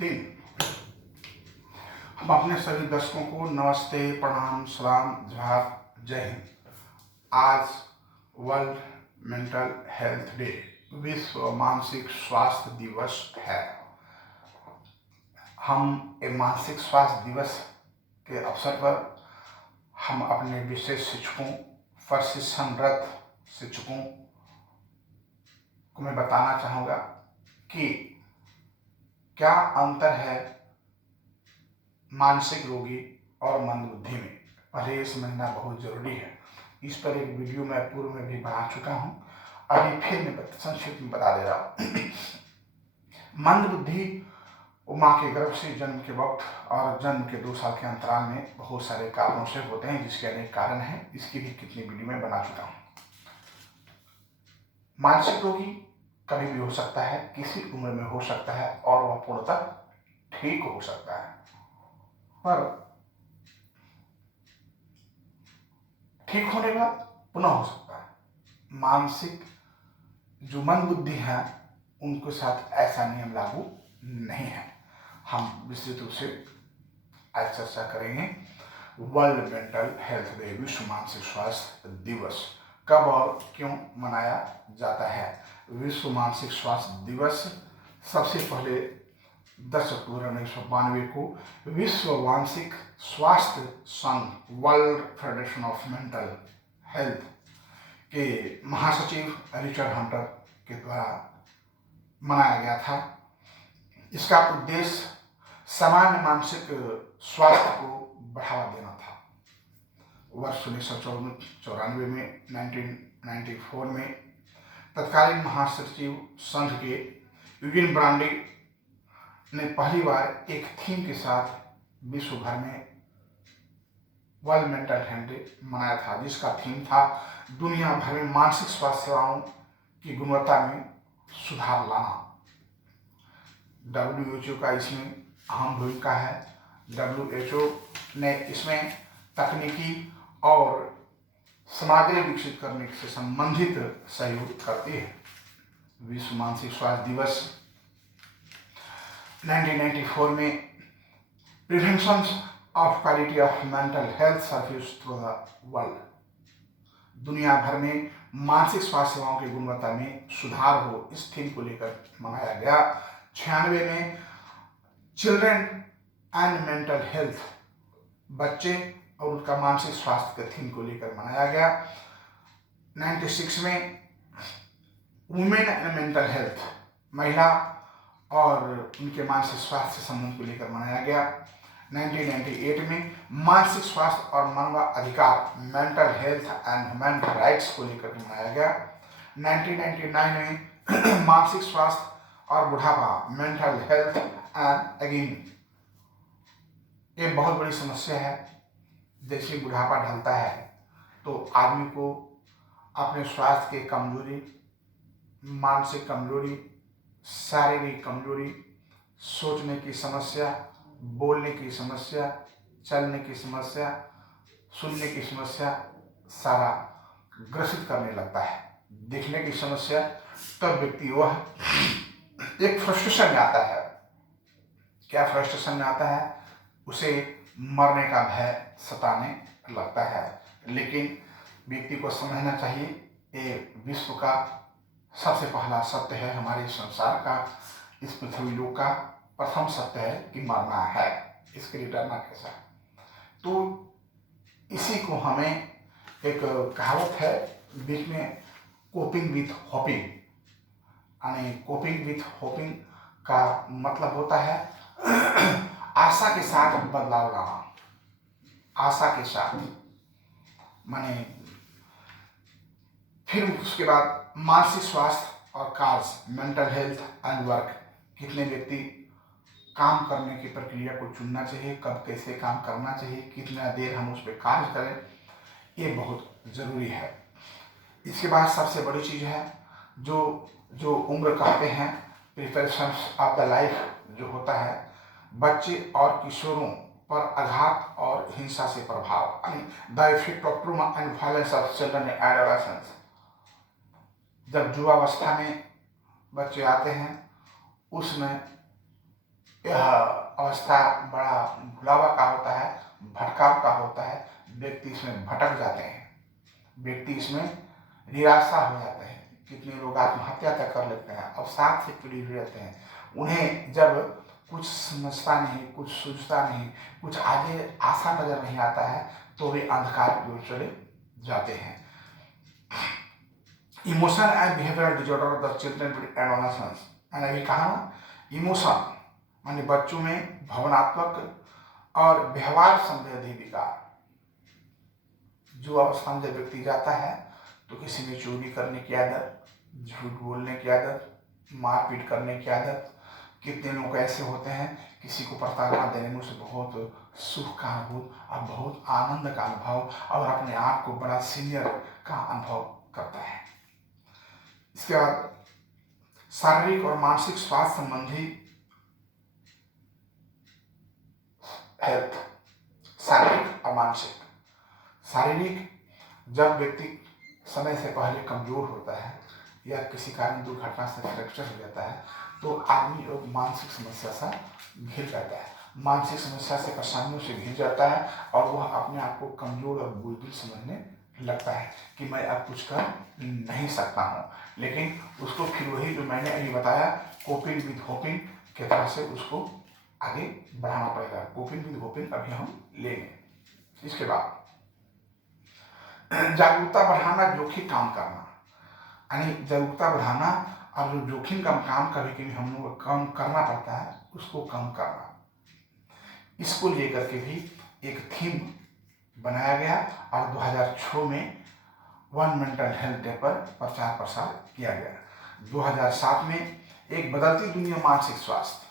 3। हम अपने सभी दर्शकों को नमस्ते, प्रणाम, सलाम, जोहार, जय हिंद। आज वर्ल्ड मेंटल हेल्थ डे, विश्व मानसिक स्वास्थ्य दिवस है। हम एक मानसिक स्वास्थ्य दिवस के अवसर पर हम अपने विशेष शिक्षकों, प्रशिक्षणरत शिक्षकों को मैं बताना चाहूँगा कि क्या अंतर है मानसिक रोगी और मंदबुद्धि में। पहले ये समझना बहुत जरूरी है। इस पर एक वीडियो मैं पूर्व में भी बना चुका हूँ, अभी फिर मैं संक्षिप्त में बता दे रहा हूँ। मंदबुद्धि माँ के गर्भ से जन्म के वक्त और जन्म के 2 साल के अंतराल में बहुत सारे कारणों से होते हैं, जिसके अनेक कारण हैं। इसकी भी कितनी वीडियो में बना चुका हूँ। मानसिक रोगी कभी भी हो सकता है, किसी उम्र में हो सकता है और वह पूर्णतः ठीक हो सकता है, पर ठीक होने के बाद पुनः हो सकता है। मानसिक जो मंदबुद्धि है उनके साथ ऐसा नियम लागू नहीं है। हम विस्तृत रूप से आज चर्चा करेंगे। वर्ल्ड मेंटल हेल्थ डे, विश्व मानसिक स्वास्थ्य दिवस कब और क्यों मनाया जाता है। विश्व मानसिक स्वास्थ्य दिवस सबसे पहले 10 अक्टूबर 1992 को विश्व मानसिक स्वास्थ्य संघ, world federation of mental health के महासचिव रिचर्ड हंटर के द्वारा मनाया गया था। इसका उद्देश्य सामान्य मानसिक स्वास्थ्य को बढ़ावा देना था। वर्ष 1994 में 1994 में तत्कालीन महासचिव संघ के यूजीन ब्रांडी ने पहली बार एक थीम के साथ विश्व भर में वर्ल्ड मेंटल हेल्थ डे मनाया था, जिसका थीम था दुनिया भर में मानसिक स्वास्थ्य सेवाओं की गुणवत्ता में सुधार लाना। WHO का इसमें अहम भूमिका है। WHO ने इसमें तकनीकी और सामग्री विकसित करने से संबंधित सहयोग करती है। विश्व मानसिक स्वास्थ्य दिवस 1994 में prevention of quality of mental health service through the world, दुनिया भर में मानसिक स्वास्थ्य सेवाओं की गुणवत्ता में सुधार हो, इस थीम को लेकर मनाया गया। 96 में चिल्ड्रन एंड मेंटल हेल्थ, बच्चे और उनका मानसिक स्वास्थ्य के थीम को लेकर मनाया गया। 96 में वुमेन एंड मेंटल हेल्थ, महिला और उनके मानसिक स्वास्थ्य से संबंध को लेकर मनाया गया। 1998 में मानसिक स्वास्थ्य और मानव अधिकार, mental health and human rights को लेकर मनाया गया। 1999 में मानसिक स्वास्थ्य और बुढ़ापा, मेंटल हेल्थ एंड अगेन, ये बहुत बड़ी समस्या है। जैसे बुढ़ापा ढलता है तो आदमी को अपने स्वास्थ्य की कमजोरी, मानसिक कमजोरी, शारीरिक कमजोरी, सोचने की समस्या, बोलने की समस्या, चलने की समस्या, सुनने की समस्या सारा ग्रसित करने लगता है। दिखने की समस्या, तब व्यक्ति वह एक फ्रस्ट्रेशन में आता है। क्या फ्रस्ट्रेशन में आता है? उसे मरने का भय सताने लगता है। लेकिन व्यक्ति को समझना चाहिए, ये विश्व का सबसे पहला सत्य है, हमारे संसार का, इस पृथ्वी लोक का प्रथम सत्य है कि मरना है, इसके लिए डरना कैसा। तो इसी को हमें एक कहावत है बीच में, कोपिंग विथ होपिंग, यानी कोपिंग विथ होपिंग का मतलब होता है आशा के साथ बदलाव लाना। आशा के साथ माने, फिर उसके बाद मानसिक स्वास्थ्य और कार्य, मेंटल हेल्थ एंड वर्क, कितने व्यक्ति काम करने की प्रक्रिया को चुनना चाहिए, कब कैसे काम करना चाहिए, कितना देर हम उस पर कार्य करें, ये बहुत ज़रूरी है। इसके बाद सबसे बड़ी चीज़ है जो उम्र कहते हैं, प्रिपरेशन ऑफ द लाइफ जो होता है, बच्चे और किशोरों पर आघात और हिंसा से प्रभाव, the effect of trauma and violence of children and adolescence. जब युवावस्था में बच्चे आते हैं, उसमें यह अवस्था बड़ा भुलावा का होता है, भटकाव का होता है। व्यक्ति इसमें भटक जाते हैं, व्यक्ति इसमें निराशा हो जाते हैं। कितने लोग आत्महत्या तक कर लेते हैं, अवसाद से पीड़ित रहते हैं। उन्हें जब कुछ समझता नहीं, कुछ सूझता नहीं, कुछ आगे आशा नजर नहीं आता है, तो वे अंधकार की ओर चले जाते हैं। Emotion and behavioural disorder of the children with adolescence. मैंने अभी कहा ना, इमोशन माने बच्चों में भावनात्मक और व्यवहार संबंधी विकार। जो अवस्था में जब व्यक्ति जाता है तो किसी में चोरी करने की आदत, झूठ बोलने की आदत, मारपीट करने की आदत। कितने लोग ऐसे होते हैं, किसी को प्रताड़ना देने में उसे बहुत सुख का अनुभव और बहुत आनंद का अनुभव और अपने आप को बड़ा सीनियर का अनुभव करता है। इसके बाद शारीरिक और मानसिक स्वास्थ्य संबंधी हेल्थ। शारीरिक और मानसिक। शारीरिक, जब व्यक्ति समय से पहले कमजोर होता है या किसी कारण दुर्घटना से फ्रैक्चर हो जाता है तो आदमी लोग मानसिक समस्या से घिर जाता है, मानसिक समस्या से, परेशानियों से घिर जाता है और वह अपने आप को कमजोर और बुजुर्ग समझने लगता है कि मैं अब कुछ कर नहीं सकता हूँ। लेकिन उसको फिर वही जो मैंने अभी बताया, कोपिंग विद होपिंग की तरह से उसको आगे बढ़ाना पड़ेगा। कोपिंग विद होपिंग अभी हम लेंगे। इसके बाद जागरूकता बढ़ाना, जोखिम काम करना। यानी जागरूकता बढ़ाना और जो जोखिम का काम कभी कभी हम लोग को कम करना पड़ता है, उसको कम करना। इसको लेकर के भी एक थीम बनाया गया और 2006 में वर्ल्ड मेंटल हेल्थ डे पर प्रचार प्रसार किया गया। 2007 में एक बदलती दुनिया मानसिक स्वास्थ्य,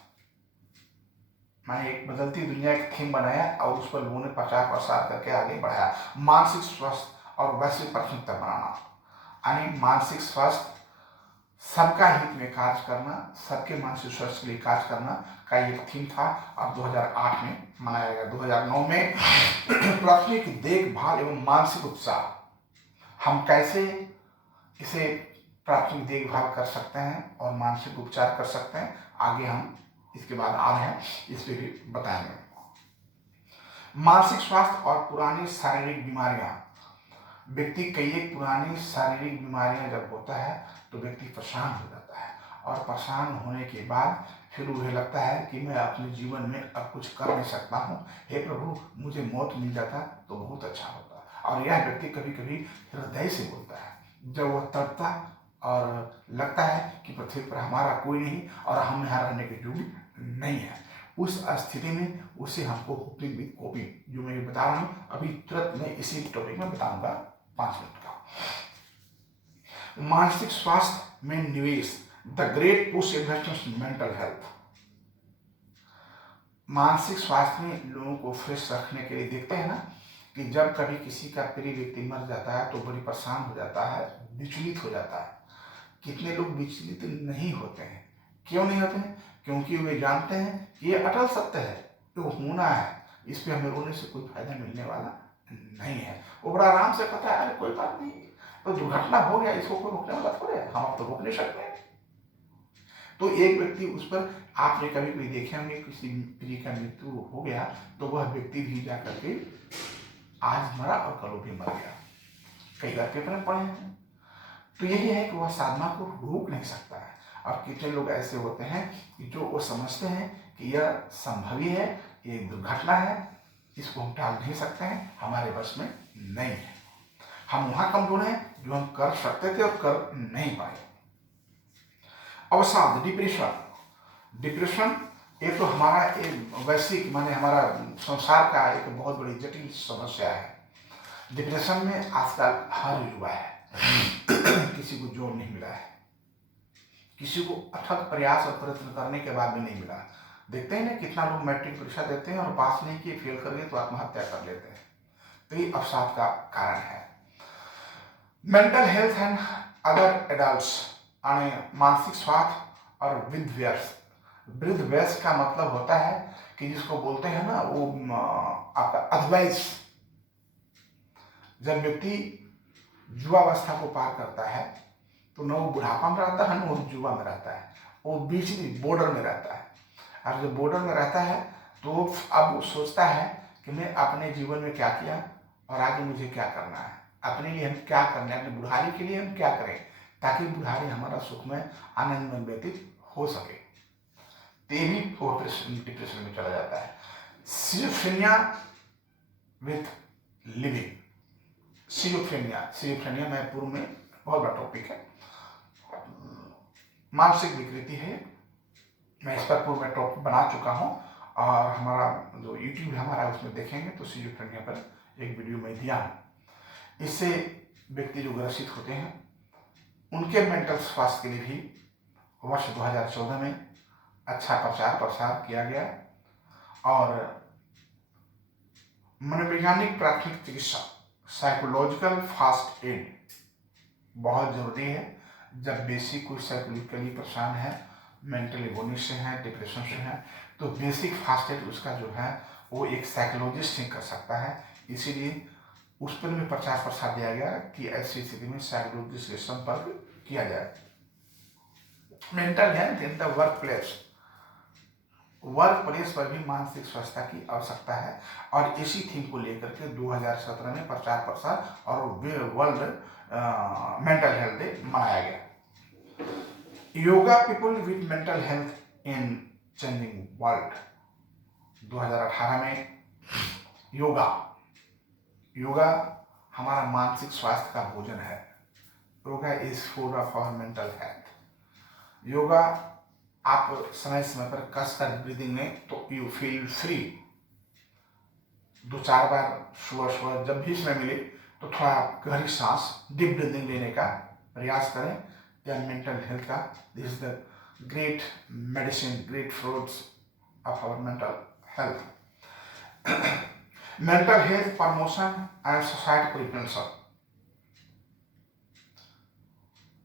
मैंने एक बदलती दुनिया की थीम बनाया और उस पर लोगों ने प्रचार प्रसार करके आगे बढ़ाया। मानसिक स्वास्थ्य और वैश्विक प्राथमिकता बनाना, यानी मानसिक स्वास्थ्य, सबका हित में कार्य करना, सबके मानसिक स्वास्थ्य के लिए कार्य करना का एक थीम था और 2008 में मनाया गया। 2009 में प्राथमिक देखभाल एवं मानसिक उपचार, हम कैसे इसे प्राथमिक देखभाल कर सकते हैं और मानसिक उपचार कर सकते हैं, आगे हम इसके बाद आ रहे हैं, इस पर भी बताएंगे। मानसिक स्वास्थ्य और पुरानी शारीरिक बीमारियां। व्यक्ति कई एक पुरानी शारीरिक बीमारियां जब होता है तो व्यक्ति परेशान हो जाता है और परेशान होने के बाद फिर उन्हें लगता है कि मैं अपने जीवन में अब कुछ कर नहीं सकता हूँ, हे प्रभु मुझे मौत मिल जाता तो बहुत अच्छा होता। और यह व्यक्ति कभी कभी हृदय से बोलता है जब वह तड़पता और लगता है कि पृथ्वी पर हमारा कोई नहीं और हम यहाँ रहने के योग्य नहीं है। उस स्थिति में उसे हमको होपिंग विद कोपिंग, जो मैं बता रहा हूँ अभी तुरंत मैं इसी टॉपिक में बताऊंगा 5 मिनट का। मानसिक स्वास्थ्य में निवेश, the great push investment mental health. मानसिक स्वास्थ्य में लोगों को फ्रेश रखने के लिए देखते हैं ना कि जब कभी किसी का प्रिय व्यक्ति मर जाता है तो बड़ी परेशान हो जाता है, विचलित हो जाता है। कितने लोग विचलित नहीं होते हैं, क्यों नहीं होते हैं? क्योंकि वे जानते हैं कि ये अटल सत्य है, तो होना है, इस पे हमें रोने से कोई फायदा मिलने वाला नहीं है। वो बड़ा आराम से पता है, अरे कोई बात नहीं, तो दुर्घटना हो गया, इसको कोई रोकने वाला थोड़े है, हम अब तो रोक नहीं सकते हैं। तो एक व्यक्ति उस पर, आपने कभी कोई देखे होंगे किसी प्रिय का मृत्यु हो गया तो वह व्यक्ति भी जाकर के आज मरा और कल भी मर गया, कई बार पेपर में पढ़े हैं। तो यही है कि वह साधना को रोक नहीं सकता है। और कितने लोग ऐसे होते हैं कि जो वो समझते हैं कि यह संभव ही है, ये दुर्घटना है, इसको हम टाल नहीं सकते हैं, हमारे बस में नहीं है, हम वहां कमजोर हैं जो हम कर सकते थे और कर नहीं पाए। अवसाद, डिप्रेशन। डिप्रेशन ये तो हमारा एक वैश्विक माने हमारा संसार का एक बहुत बड़ी जटिल समस्या है। डिप्रेशन में आजकल हर युवा है, किसी को जॉब नहीं मिला है, किसी को अथक प्रयास और प्रयत्न करने के बाद भी नहीं मिला। देखते हैं ना कितना लोग मैट्रिक परीक्षा देते हैं और पास नहीं किए, फेल कर गए तो आत्महत्या कर लेते हैं। तो ये अवसाद का कारण है। Mental health and other adults, मानसिक स्वास्थ्य और वृद्ध व्यस्त। वृद्ध व्यस्त का मतलब होता है कि जिसको बोलते हैं ना वो आपका अधवयस। जब व्यक्ति युवावस्था को पार करता है तो न वो बुढ़ापा में रहता है न वो युवा में रहता है, वो बीच में बॉर्डर में रहता है। और जब बोर्डर में रहता है तो अब वो सोचता है कि मैं अपने जीवन में क्या किया और आगे मुझे क्या करना है, अपने लिए हम क्या करना है, अपनी बुढ़ारी के लिए हम क्या करें ताकि बुढ़ारी हमारा सुखमय आनंदमय व्यतीत हो सके। भी वो डिप्रेशन में चला जाता है। सिजोफ्रेनिया विथ लिविंग, सिजोफ्रेनिया मैं पूर्व में बहुत बड़ा टॉपिक है, मानसिक विकृति है। मैं इस पर पूर्व में टॉपिक बना चुका हूँ और हमारा जो यूट्यूब हमारा उसमें देखेंगे तो सिजोफ्रेनिया पर एक वीडियो में दिया है। इससे व्यक्ति जो ग्रसित होते हैं उनके मेंटल स्वास्थ्य के लिए भी वर्ष 2014 में अच्छा प्रचार प्रसार किया गया और मनोवैज्ञानिक प्राथमिक चिकित्सा साइकोलॉजिकल फास्ट एड बहुत जरूरी है। जब बेसिक कोई साइकोलॉजिकली परेशान है, मेंटल इलनेस से है, डिप्रेशन से है, तो बेसिक फास्ट एड उसका जो है वो एक साइकोलॉजिस्ट ही कर सकता है। इसीलिए उस पर भी प्रचार प्रसार दिया गया कि ऐसी स्थिति में साइकोलॉजिस्ट से संपर्क किया जाए। Mental health in the work place पर भी मानसिक स्वास्थ्य की आवश्यकता है और इसी थीम को लेकर के 2017 में प्रचार प्रसार और वर्ल्ड मेंटल हेल्थ डे मनाया गया। Yoga people with mental health in changing world 2018 में योगा हमारा मानसिक स्वास्थ्य का भोजन है। Yoga is food of our mental health. Yoga आप समय समय पर कस कर ब्रीदिंग में तो यू फील फ्री। 2-4 बार सुबह जब भी समय मिले तो थोड़ा गहरी सांस डीप ब्रीदिंग लेने का प्रयास करें। या मेंटल हेल्थ का this is the great medicine, great fruits of our mental health. Mental health promotion and society prevention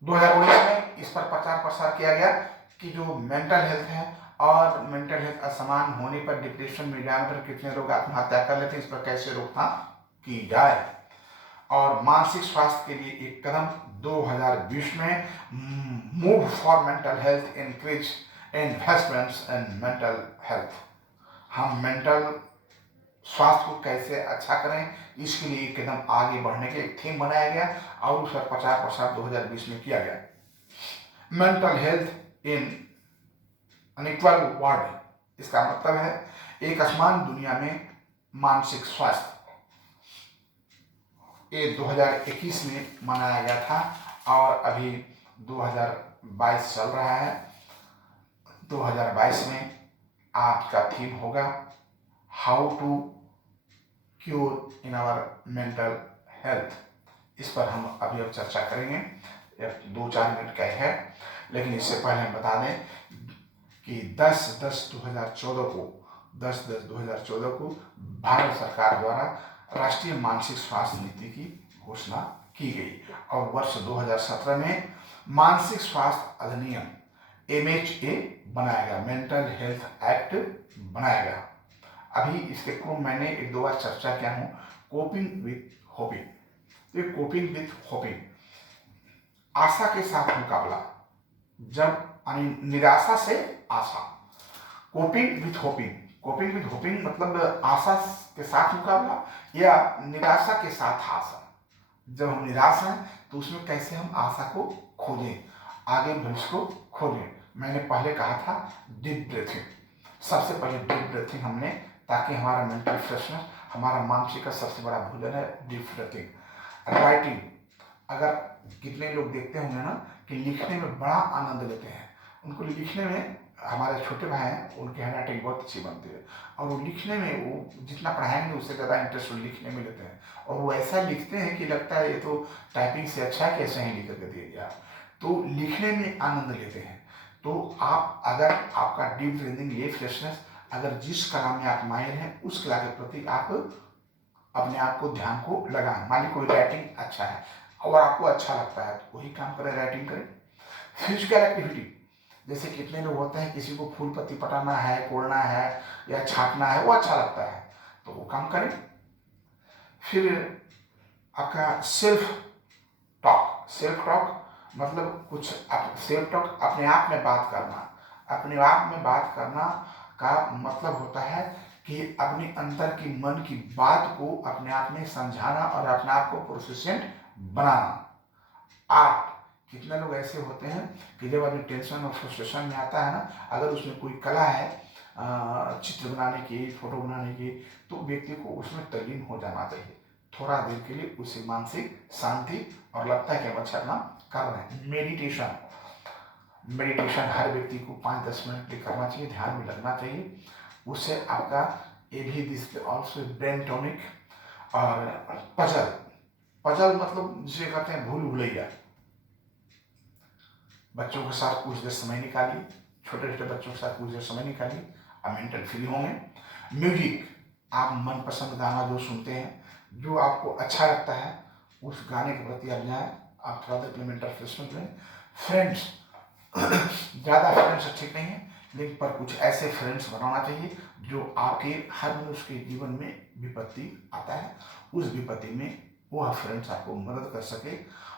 2019 में इस पर प्रचार प्रसार किया गया कि जो मेंटल हेल्थ है और मेंटल हेल्थ असमान होने पर, डिप्रेशन में जाने पर कितने लोग आत्महत्या कर लेते हैं, इस पर कैसे रोकथाम की जाए। और मानसिक स्वास्थ्य के लिए एक कदम 2020 में move for mental health increase investments in mental health. हम मेंटल स्वास्थ्य को कैसे अच्छा करें इसके लिए एक कदम आगे बढ़ने के एक थीम बनाया गया और उस पर प्रचार प्रसार 2020 में किया गया। मेंटल हेल्थ इन अनइक्वल वर्ल्ड, इसका मतलब है एक असमान दुनिया में मानसिक स्वास्थ्य। ये 2021 में मनाया गया था और अभी 2022 चल रहा है। 2022 में आपका थीम होगा how to cure in our mental health. इस पर हम अभी अब चर्चा करेंगे, 2-4 मिनट का है, लेकिन इससे पहले हम बता दें कि 10/10/2014 को भारत सरकार द्वारा राष्ट्रीय मानसिक स्वास्थ्य नीति की घोषणा की गई और वर्ष 2017 में मानसिक स्वास्थ्य अधिनियम MHA बनाया गया, मेंटल हेल्थ एक्ट बनाया गया। अभी इसके पूर्व मैंने 1-2 बार चर्चा किया हूँ कोपिंग विथ होपिंग। तो कोपिंग विथ होपिंग आशा के साथ मुकाबला, जब निराशा से आशा। कोपिंग विथ होपिंग मतलब आशा के साथ मुकाबला या निराशा के साथ आशा। जब हम निराश हैं तो उसमें कैसे हम आशा को खोजें, आगे भविष्य को खोजें। मैंने पहले कहा था डीप ब्रीथिंग, सबसे पहले डीप ब्रीथिंग हमने, ताकि हमारा मेंटल फ्रेशनेस, हमारा मानसिक का सबसे बड़ा भोजन है डीप ब्रीथिंग। राइटिंग, अगर कितने लोग देखते होंगे ना कि लिखने में बड़ा आनंद लेते हैं, उनको लिखने में, हमारे छोटे भाई हैं उनकी हैंड राइटिंग बहुत अच्छी बनती है और वो लिखने में, वो जितना पढ़ाएंगे उससे ज़्यादा इंटरेस्ट लिखने में लेते हैं और वो ऐसा लिखते हैं कि लगता है ये तो टाइपिंग से अच्छा है कि ऐसे ही लिख करके दे दिया। तो लिखने में आनंद लेते हैं। तो आप अगर आपका डीप ब्रीथिंग, ये फ्रेशनेस, अगर जिस कला में आप माहिर हैं उस कला के प्रति आप अपने आप को, ध्यान को लगाएं। मान ली कोई राइटिंग अच्छा है और आपको अच्छा लगता है तो वही काम करें, राइटिंग करें। फिजिकल एक्टिविटी, जैसे कितने लोग होते हैं किसी को फूल पत्ती पटाना है, कोड़ना है या छापना है, वो अच्छा लगता है तो वो काम करें। फिर आपका सेल्फ टॉक मतलब कुछ सेल्फ टॉक, अपने आप में बात करना, अपने आप में बात करना का मतलब होता है कि अपने अंदर की मन की बात को अपने आप में समझाना और अपने आप को प्रोफिशिएंट बनाना। आर्ट, कितने लोग ऐसे होते हैं कि जब आदमी टेंशन और फ्रस्ट्रेशन में आता है ना, अगर उसमें कोई कला है चित्र बनाने की, फोटो बनाने की, तो व्यक्ति को उसमें तल्लीन हो जाना चाहिए। थोड़ा देर के लिए उसे मानसिक शांति और लगता है कि हम अच्छा काम कर रहे हैं। मेडिटेशन, मेडिटेशन हर व्यक्ति को 5-10 मिनट तक करना चाहिए, ध्यान में लगना चाहिए। उससे आपका ये भी दिस ऑल्सो ब्रेन टॉनिक। और पजल, पजल मतलब जिसे कहते हैं भूल भुलैया। बच्चों के साथ कुछ देर समय निकालिए, छोटे छोटे बच्चों के साथ कुछ देर समय निकालिए, आप मेंटल फ्री होंगे। म्यूजिक, आप मनपसंद गाना जो सुनते हैं, जो आपको अच्छा लगता है, उस गाने के प्रति आप जाएं, आप थोड़ा देर मेंटल फ्रेशमेंट लें। फ्रेंड्स, ज़्यादा फ्रेंड्स ठीक नहीं है, लेकिन पर कुछ ऐसे फ्रेंड्स बनाना चाहिए जो आपके हर मनुष्य के जीवन में विपत्ति आता है, उस विपत्ति में वह फ्रेंड्स आपको मदद कर सके।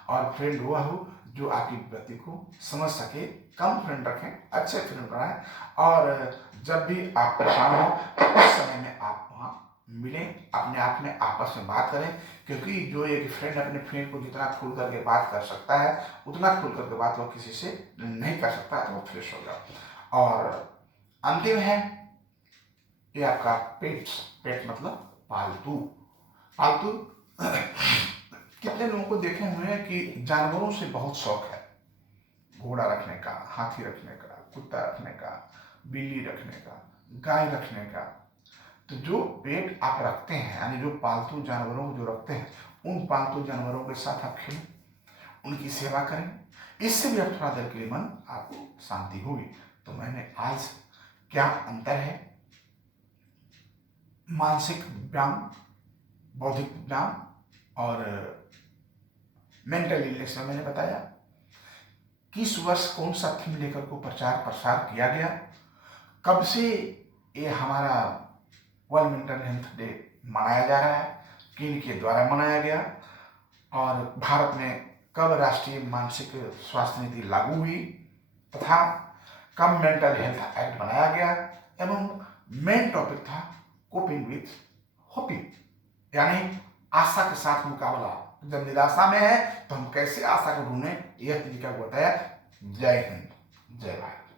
और फ्रेंड वह हो जो आपकी विपत्ति को समझ सके। कम फ्रेंड रखें, अच्छे फ्रेंड बनाएं, और जब भी आप परेशान हो उस समय में आप वहाँ मिलें, अपने आप में आपस में बात करें, क्योंकि जो एक फ्रेंड अपने फ्रेंड को जितना खुल करके बात कर सकता है, उतना खुल करके बात वो किसी से नहीं कर सकता, तो वो फ्रेश होगा। और अंतिम है ये आपका पेट्स। पेट मतलब पालतू। पालतू कितने लोगों को देखे हुए हैं कि जानवरों से बहुत शौक है, घोड़ा रखने का, हाथी रखने का, कुत्ता रखने का, बिल्ली रखने का, गाय रखने का। तो जो पेट आप रखते हैं, यानी जो पालतू जानवरों को जो रखते हैं, उन पालतू जानवरों के साथ आप खेलें, उनकी सेवा करें, इससे भी आप थोड़ा देर के लिए मन आपको शांति होगी। तो मैंने आज क्या अंतर है मानसिक व्यायाम, बौद्धिक व्यायाम और मेंटल इलनेस में मैंने बताया। किस वर्ष कौन सा थीम लेकर को प्रचार प्रसार किया गया, कब से ये हमारा वर्ल्ड मेंटल हेल्थ डे मनाया जा रहा है, किन के द्वारा मनाया गया, और भारत में कब राष्ट्रीय मानसिक स्वास्थ्य नीति लागू हुई, तथा कब मेंटल हेल्थ एक्ट बनाया गया, एवं मेन टॉपिक था कोपिंग विथ होपिंग, यानी आशा के साथ मुकाबला। जब निराशा में है तो हम कैसे आशा को ढूंढें, यह तरीका को बताया। जय हिंद, जय भारत।